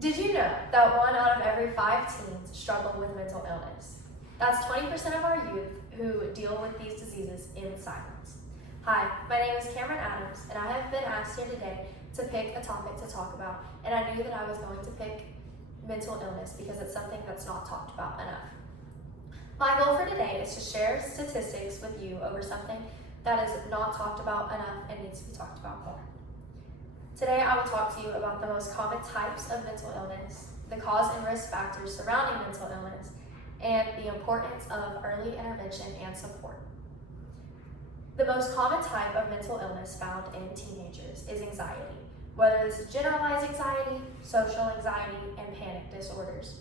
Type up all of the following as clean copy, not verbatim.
Did you know that 1 out of every 5 teens struggle with mental illness? That's 20% of our youth who deal with these diseases in silence. Hi, my name is Cameron Adams, and I have been asked here today to pick a topic to talk about, and I knew that I was going to pick mental illness because it's something that's not talked about enough. My goal for today is to share statistics with you over something that is not talked about enough and needs to be talked about more. Today I will talk to you about the most common types of mental illness, the cause and risk factors surrounding mental illness, and the importance of early intervention and support. The most common type of mental illness found in teenagers is anxiety, whether this is generalized anxiety, social anxiety, and panic disorders.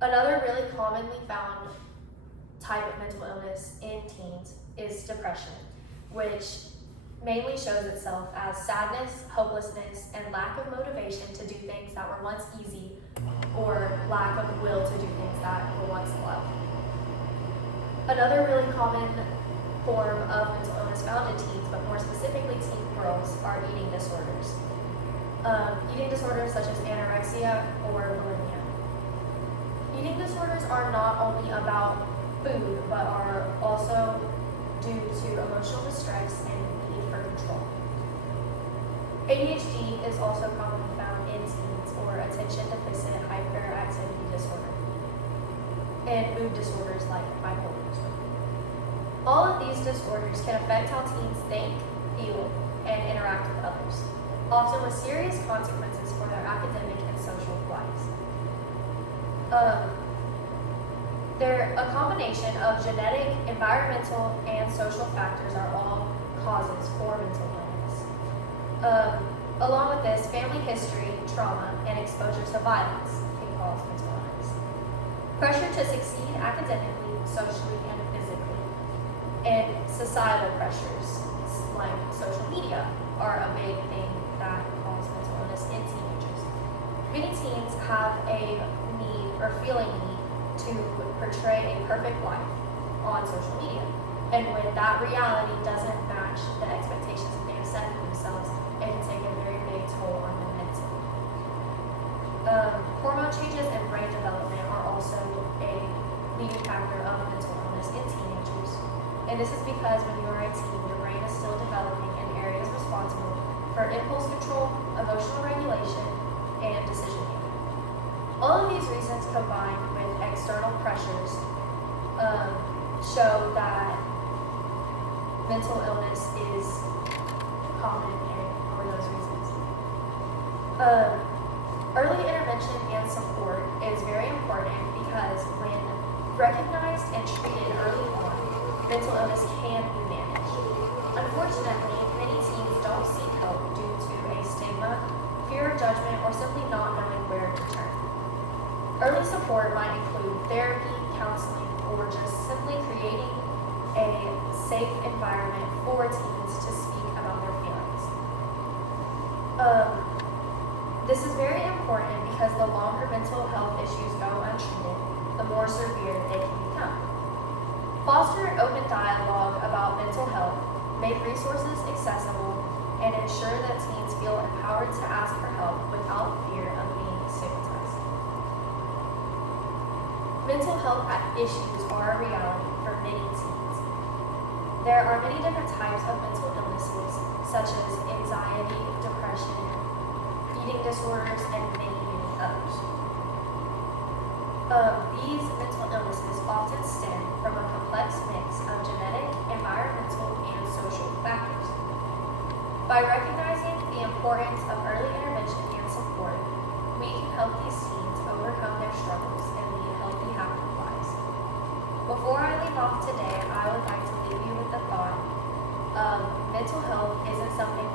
Another really commonly found type of mental illness in teens is depression, which mainly shows itself as sadness, hopelessness, and lack of motivation to do things that were once easy or lack of will to do things that were once loved. Another really common form of mental illness found in teens, but more specifically teen girls, are eating disorders. Eating disorders such as anorexia or bulimia. Eating disorders are not only about food, but are also due to emotional distress and need for control. ADHD is also commonly found in teens, or attention deficit hyperactivity disorder, and mood disorders like bipolar disorder. All of these disorders can affect how teens think, feel, and interact with others, often with serious consequences for their academic and social lives. A combination of genetic, environmental, and social factors are all causes for mental illness. Along with this, family history, trauma, and exposure to violence can cause mental illness. Pressure to succeed academically, socially, and physically, and societal pressures like social media are a big thing that cause mental illness in teenagers. Many teens have a need or feel a need to portray a perfect life on social media. And when that reality doesn't match the expectations that they have set for themselves, it can take a very big toll on them mentally. Hormone changes and brain development are also a leading factor of mental illness in teenagers. And this is because when you are a teen, your brain is still developing in areas responsible for impulse control, emotional regulation, and decision making. All of these reasons combined with external pressures show that mental illness is common for those reasons. Early intervention and support is very important because when recognized and treated early on, mental illness can be managed. Unfortunately, many teens don't seek help due to a stigma, fear of judgment, or simply not knowing where to turn. Early support might include therapy, counseling, or just simply creating a safe environment for teens to speak about their feelings. This is very important because the longer mental health issues go untreated, the more severe they can become. Foster an open dialogue about mental health, make resources accessible, and ensure that teens feel empowered to ask for help without fear of being stigmatized. Mental health issues are a reality for many teens. There are many different types of mental illnesses, such as anxiety, depression, eating disorders, and many others. These mental illnesses often stem from a complex mix of genetic, environmental, and social factors. By recognizing the importance of early intervention and support, we can help these teens overcome their struggles and lead healthy, happy lives. Before I leave off today, I would like to leave you with the thought of mental health isn't something